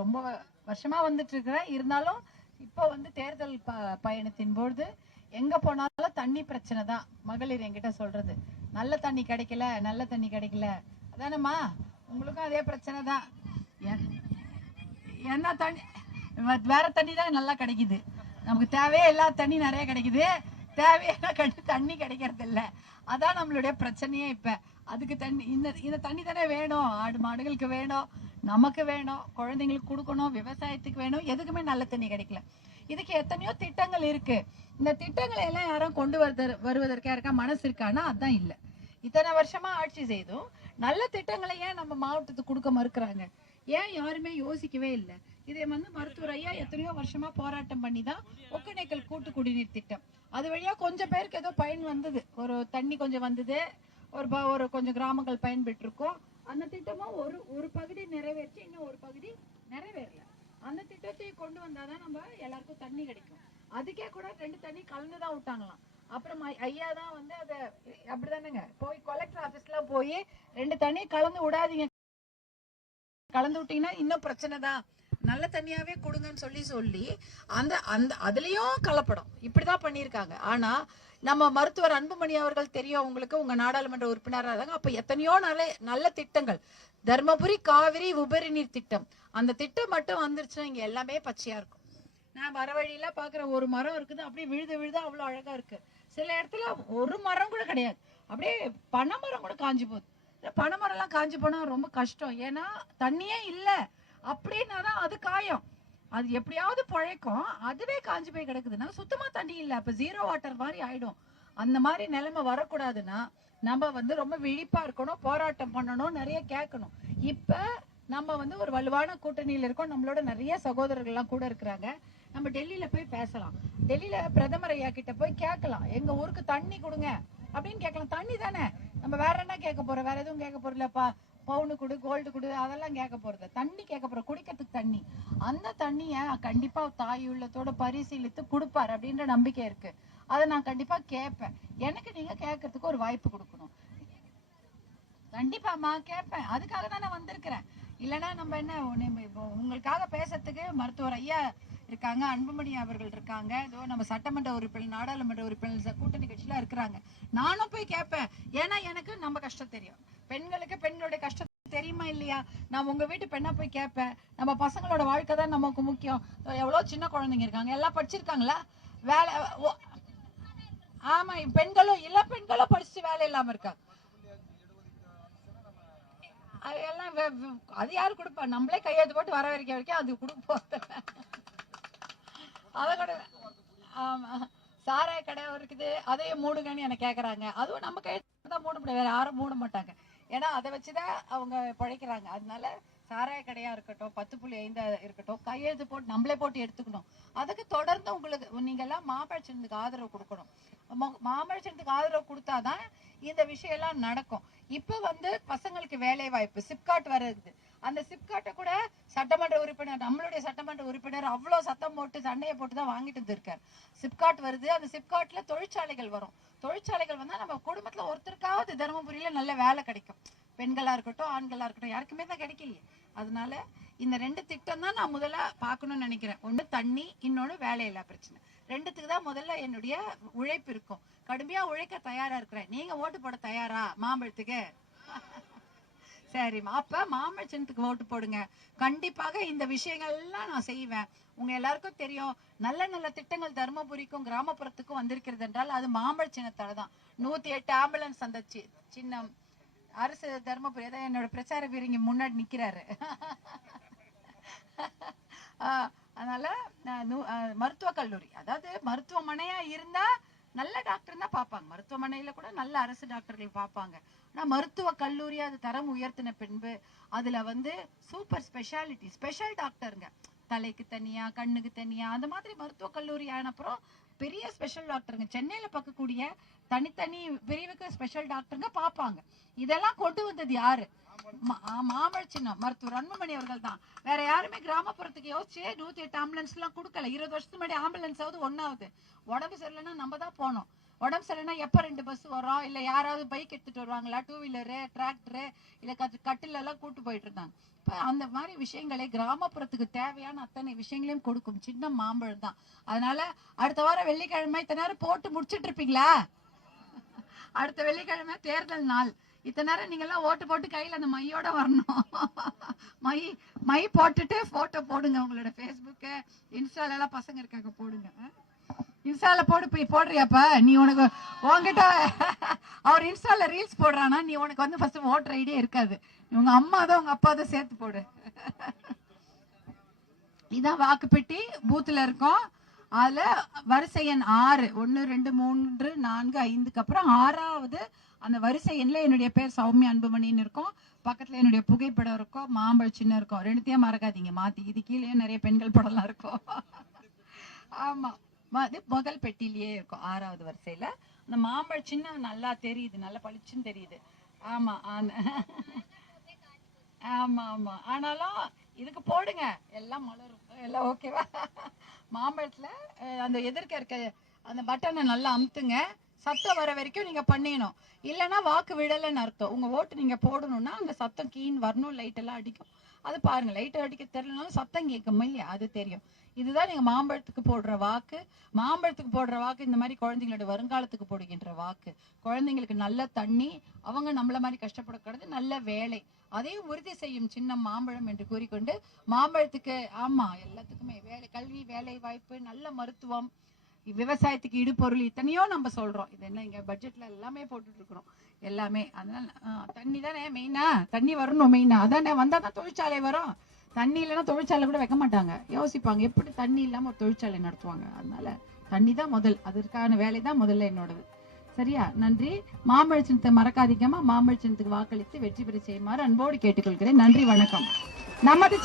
ரொம்ப வருஷமா வந்துட்டு இருக்கிறேன் இருந்தாலும் இப்போ வந்து தேர்தல் ப பயணத்தின் பொழுது எங்க போனாலும் தண்ணி பிரச்சனை தான். மகளிர் என்கிட்ட சொல்றது. நல்ல தண்ணி கிடைக்கல நல்ல தண்ணி கிடைக்கல. அதானம்மா? உங்களுக்கும் அதே பிரச்சனை தான். என்ன தண்ணி வேற தண்ணி தான் நல்லா கிடைக்குது. நமக்கு தேவையே எல்லா தண்ணி நிறைய கிடைக்குது. தேவையான கண்ணி தண்ணி கிடைக்கிறது இல்ல அதான் நம்மளுடைய பிரச்சனையே இப்ப. அதுக்கு தண்ணி இந்த இந்த தண்ணி தானே வேணும். ஆடு மாடுகளுக்கு வேணும். நமக்கு வேணும் குழந்தைங்களுக்கு கொடுக்கணும் விவசாயத்துக்கு வேணும் எதுக்குமே நல்ல தண்ணி கிடைக்கல. இதுக்கு எத்தனையோ திட்டங்கள் இருக்கு. இந்த திட்டங்களை எல்லாம் யாரும் கொண்டு வருத வருவதற்கு யாருக்கா மனசு இருக்கான்னா அதான் இல்ல. இத்தனை வருஷமா ஆட்சி செய்தும் நல்ல திட்டங்களை ஏன் நம்ம மாவட்டத்துக்கு கொடுக்க மறுக்கிறாங்க? ஏன் யாருமே யோசிக்கவே இல்லை. இதை வந்து மருத்துவர் ஐயா எத்தனையோ வருஷமா போராட்டம் பண்ணி தான் ஒக்கநேக்கல் கூட்டு குடிநீர் திட்டம். அது வழியா கொஞ்சம் பேருக்கு ஏதோ பயன் வந்தது. ஒரு தண்ணி கொஞ்சம் வந்தது. ஒரு ப- ஒரு கொஞ்சம் கிராமங்கள் பயன்பெற்றிருக்கும். அந்த திட்டமும் ஒரு ஒரு பகுதி நிறைவேற்றி இன்னும் ஒரு பகுதி நிறைவேறல. அந்த திட்டத்தை கொண்டு வந்தாதான் நம்ம எல்லாருக்கும் தண்ணி கிடைக்கும். அதுக்கே கூட ரெண்டு தண்ணி கலந்துதான் விட்டாங்களாம். அப்புறம் ஐயா தான் வந்து அதை அப்படிதானுங்க? போய் கலெக்டர் ஆபீஸ்லாம் போய் ரெண்டு தண்ணி கலந்து விடாதீங்க. கலந்து விட்டீங்கன்னா இன்னும் பிரச்சனை தான். நல்ல தண்ணியாவே கொடுங்கன்னு சொல்லி சொல்லி அந்த அந்த அதுலயும் கலப்படம் இப்படிதான் பண்ணியிருக்காங்க. ஆனா நம்ம மருத்துவர் அன்புமணி அவர்கள் தெரியும் உங்களுக்கு உங்க நாடாளுமன்ற உறுப்பினராக இருந்தாங்க அப்ப எத்தனையோ நல்ல நல்ல திட்டங்கள். தர்மபுரி காவிரி உபரி நீர் திட்டம். அந்த திட்டம் மட்டும் வந்துருச்சுன்னா இங்க எல்லாமே பச்சையா இருக்கும். நான் வர வழியில பாக்குற ஒரு மரம் இருக்குது அப்படியே விழுது விழுது அவ்வளவு அழகா இருக்கு. சில இடத்துல ஒரு மரம் கூட கிடையாது. அப்படியே பனை மரம் கூட காஞ்சி போகுது. பனை மரம்லாம் எல்லாம் காஞ்சு போனா ரொம்ப கஷ்டம். ஏன்னா தண்ணியே இல்லை. அப்படின்னா தான் அது காயம். அது எப்படியாவது பழைக்கும் அதுவே காஞ்சு போய் கிடக்குதுன்னா சுத்தமா தண்ணி இல்லை. அப்ப ஜீரோ வாட்டர் மாதிரி ஆயிடும். அந்த மாதிரி நிலைமை வரக்கூடாதுன்னா நம்ம வந்து ரொம்ப விழிப்பா இருக்கணும் போராட்டம் பண்ணணும் நிறைய கேட்கணும். இப்ப நம்ம வந்து ஒரு வலுவான கூட்டணியில் இருக்கோம். நம்மளோட நிறைய சகோதரர்கள்லாம் கூட இருக்கிறாங்க. நம்ம டெல்லியில போய் பேசலாம். டெல்லியில பிரதமர் ஐயா கிட்ட போய் கேட்கலாம். எங்க ஊருக்கு தண்ணி கொடுங்க அப்படின்னு கேட்கலாம். தண்ணி தானே. நம்ம வேற என்ன கேட்க போறோம்? வேற எதுவும் கேட்க போறோம்லப்பா பவுனு கொடு கோல்டு கொடு அதெல்லாம் கேட்க போறது தண்ணி கேட்க போற குடிக்கிறதுக்கு தண்ணி. அந்த தண்ணிய கண்டிப்பா தாய் உள்ளத்தோட பரிசீலித்து கொடுப்பார் அப்படின்ற நம்பிக்கை இருக்கு. அதை நான் கண்டிப்பா கேட்பேன். எனக்கு நீங்க கேட்கறதுக்கு ஒரு வாய்ப்பு கொடுக்கணும். கண்டிப்பாம்மா கேட்பேன். அதுக்காக தான் நான் வந்திருக்கிறேன். இல்லைன்னா நம்ம என்ன இப்போ உங்களுக்காக பேசுறதுக்கு மருத்துவர் ஐயா இருக்காங்க அன்புமணி அவர்கள் இருக்காங்க. ஏதோ நம்ம சட்டமன்ற உறுப்பினர் நாடாளுமன்ற உறுப்பினர் கூட்டணி கட்சியில இருக்கிறாங்க. நானும் போய் கேட்பேன். ஏன்னா எனக்கு நம்ம கஷ்டம் தெரியும். பெண்களுக்கு பெண்களுடைய கஷ்டம் தெரியுமா இல்லையா? நான் உங்க வீட்டு பெண்ணா போய் கேட்பேன் நம்ம பசங்களோட வாழ்க்கை தான் நமக்கு முக்கியம். எவ்வளவு சின்ன குழந்தைங்க இருக்காங்க? எல்லாம் படிச்சிருக்காங்களா? வேலை ஆமா பெண்களும் இல்ல பெண்களும் படிச்சு வேலை இல்லாம இருக்காங்க. அது எல்லாம் அது யாரு கொடுப்பா? நம்மளே கையெழுத்து போட்டு வர வரைக்கும் வரைக்கும் அது கொடுப்போம். அத அதை கூட ஆமா. சாராய கடை இருக்குது. அதையும் மூடுங்கன்னு என்ன கேக்குறாங்க. அதுவும் நம்ம கையெழுத்து தான் மூட முடியாது வேற யாரும் மூட மாட்டாங்க. ஏன்னா அதை வச்சுதான் அவங்க பிழைக்கிறாங்க. அதனால சாராய கடையா இருக்கட்டும் பத்து புள்ளி ஐந்தா இருக்கட்டும் கையெழுத்து போட்டு நம்மளே போட்டு எடுத்துக்கணும். அதுக்கு தொடர்ந்து உங்களுக்கு நீங்க எல்லாம் மாம்பழச்சனத்துக்கு ஆதரவு கொடுக்கணும். ம- மாம்பழச்சனத்துக்கு ஆதரவு கொடுத்தாதான் இந்த விஷயம் எல்லாம் நடக்கும். இப்ப வந்து பசங்களுக்கு வேலை வாய்ப்பு சிப்காட் வருது அந்த சிப்காட்டை கூட சட்டமன்ற உறுப்பினர் நம்மளுடைய சட்டமன்ற உறுப்பினர் அவ்வளோ சத்தம் போட்டு சண்டையை போட்டு தான் வாங்கிட்டு வந்திருக்காரு. சிப்காட் வருது அந்த சிப்காட்டில் தொழிற்சாலைகள் வரும். தொழிற்சாலைகள் வந்தால் நம்ம குடும்பத்தில் ஒருத்தருக்காவது தருமபுரியில் நல்ல வேலை கிடைக்கும். பெண்களாக இருக்கட்டும் ஆண்களாக இருக்கட்டும் யாருக்குமே தான் கிடைக்கலையே. அதனால இந்த ரெண்டு திட்டம் தான் நான் முதல்ல பார்க்கணும்னு நினைக்கிறேன். ஒன்று தண்ணி இன்னொன்று வேலையில்லா பிரச்சனை. ரெண்டுத்துக்கு தான் முதல்ல என்னுடைய உழைப்பு இருக்கும். கடுமையாக உழைக்க தயாராக இருக்கிறேன். நீங்கள் ஓட்டு போட தயாரா? மாம்பழத்துக்கு. சரிம்மா. அப்ப மாமச்சனத்துக்கு ஓட்டு போடுங்க. கண்டிப்பாக இந்த விஷயங்கள் எல்லாம் நான் செய்வேன். உங்க எல்லாருக்கும் தெரியும் நல்ல நல்ல திட்டங்கள் தருமபுரிக்கும் கிராமப்புறத்துக்கும் வந்திருக்கிறது என்றால் அது மாம்பழ சின்னத்தால தான். நூத்தி எட்டு ஆம்புலன்ஸ் அந்த சி- சின்னம் அரசு தருமபுரி அதான் என்னோட பிரச்சார வீரங்க முன்னாடி நிக்கிறாரு. ஆஹ் அதனால நான் நூ- மருத்துவக் கல்லூரி. அதாவது மருத்துவமனையா இருந்தா நல்ல டாக்டர் தான் பார்ப்பாங்க. மருத்துவமனையில கூட நல்ல அரசு டாக்டர்கள் பார்ப்பாங்க. ஆனா மருத்துவ கல்லூரி அது தரம் உயர்த்தின பின்பு அதுல வந்து சூப்பர் ஸ்பெஷாலிட்டி ஸ்பெஷல் டாக்டருங்க தலைக்கு தனியா கண்ணுக்கு தனியா அந்த மாதிரி மருத்துவ கல்லூரி ஆன அப்புறம் பெரிய ஸ்பெஷல் டாக்டருங்க சென்னையில பார்க்கக்கூடிய தனித்தனி பிரிவுக்கு ஸ்பெஷல் டாக்டருங்க பார்ப்பாங்க. இதெல்லாம் கொண்டு வந்தது யாரு? மாமழ சின்னம். மருத்துவர் அன்புமணி அவர்கள் தான் வேற யாருமே கிராமப்புறத்துக்கு யோசிச்சு நூத்தி எட்டு ஆம்புலன்ஸ் எல்லாம் கொடுக்கல. இருபது வருஷத்துக்கு முன்னாடி ஆம்புலன்ஸ் ஆகுது ஒன்னாவது உடம்பு சரியில்லைன்னா நம்ம தான் போனோம் உடம்பு சரியில்லைன்னா எப்ப ரெண்டு பஸ் வரும்? இல்ல யாராவது பைக் எடுத்துட்டு வருவாங்களா? டூ வீலரு டிராக்டரு இல்ல கட்டு கட்டில எல்லாம் கூட்டு போயிட்டு இருந்தாங்க. இப்ப அந்த மாதிரி விஷயங்களை கிராமப்புறத்துக்கு தேவையான அத்தனை விஷயங்களையும் கொடுக்கும் சின்ன மாம்பழம் தான். அதனால அடுத்த வாரம் வெள்ளிக்கிழமை இத்தனை நேரம் போட்டு முடிச்சிட்டு இருப்பீங்களா? அடுத்த வெள்ளிக்கிழமை தேர்தல் நாள். இத்தனை நேரம் நீங்க எல்லாம் ஓட்டு போட்டு கையில அந்த மையோட வரணும். மை மை போட்டுட்டு போட்டோ போடுங்க. உங்களோட பேஸ்புக்கு இன்ஸ்டால எல்லாம் பசங்க இருக்காங்க போடுங்க இன்ஸ்டால போடு போய் போடுறியாப்ப? நீ உனக்கு உன்கிட்ட அவர் இன்ஸ்டால ரீல்ஸ் போடுறானா நீ உனக்கு வந்து ஃபர்ஸ்ட் ஓட்டர் ஐடியே இருக்காது. உங்க அம்மா தான் உங்க அப்பா தான் சேர்த்து போடு. இதான் வாக்குப்பெட்டி பூத்துல இருக்கும். அதுல வரிசை எண் ஆறு. ஒன்னு ரெண்டு மூன்று நான்கு ஐந்துக்கு அப்புறம் ஆறாவது அந்த வரிசை எண்ணில் என்னுடைய பேர் சௌமியா அன்புமணின்னு இருக்கும். பக்கத்துல என்னுடைய புகைப்படம் இருக்கும். மாம்பழ சின்னம் இருக்கும். ரெண்டுத்தையும் மறக்காதீங்க. மாற்றி இது கீழே நிறைய பெண்கள் படம்லாம் இருக்கும். ஆமாம் அது முதல் பெட்டிலேயே இருக்கும் ஆறாவது வரிசையில். அந்த மாம்பழ சின்னம் நல்லா தெரியுது. நல்லா பளிச்சுன்னு தெரியுது. ஆமா ஆமாம் ஆமா ஆமா. ஆனாலும் இதுக்கு போடுங்க. எல்லாம் மலரும். எல்லாம் ஓகேவா மாம்பழத்தில் அந்த எதிர்க்க இருக்க அந்த பட்டனை நல்லா அமுத்துங்க. சத்தம் வர வரைக்கும் நீங்க பண்ணிடணும் இல்லைன்னா வாக்கு விடலைன்னு அர்த்தம். உங்க ஓட்டு நீங்க போடணும்னா அங்க சத்தம் கீன் வரணும் லைட் எல்லாம் அடிக்கும். அது பாருங்க லைட் அடிக்க தெரியலனாலும் சத்தம் கேட்கும் இல்லையா? அது தெரியும். இதுதான் நீங்க மாம்பழத்துக்கு போடுற வாக்கு. மாம்பழத்துக்கு போடுற வாக்கு இந்த மாதிரி குழந்தைங்களோட வருங்காலத்துக்கு போடுகின்ற வாக்கு. குழந்தைங்களுக்கு நல்ல தண்ணி அவங்க நம்மள மாதிரி கஷ்டப்படக்கூடாது நல்ல வேலை. அதையும் உறுதி செய்யும் சின்ன மாம்பழம் என்று கூறிக்கொண்டு மாம்பழத்துக்கு ஆமா எல்லாத்துக்குமே வேலை கல்வி வேலை வாய்ப்பு நல்ல மருத்துவம் விவசாயத்துக்கு இடுபொருள் இத்தனையோ நம்ம சொல்றோம். இது என்ன இங்க பட்ஜெட்ல எல்லாமே போட்டுட்டு இருக்கிறோம் எல்லாமே. அதனால தண்ணி தானே மெயினா தண்ணி வரணும் மெயினா அதானே வந்தா தான் தொழிற்சாலை வரும். தண்ணி இல்லைன்னா தொழிற்சாலை கூட வைக்க மாட்டாங்க. யோசிப்பாங்க எப்படி தண்ணி இல்லாம ஒரு தொழிற்சாலை நடத்துவாங்க? அதனால தண்ணி தான் முதல். அதற்கான வேலை தான் முதல்ல என்னோடது. சரியா? நன்றி. மாம்பழ சின்னத்தை மறக்காதீங்கம்மா. மாம்பழ சின்னத்துக்கு வாக்களித்து வெற்றி பெற செய்யுமாறு அன்போடு கேட்டுக்கொள்கிறேன். நன்றி வணக்கம். நமது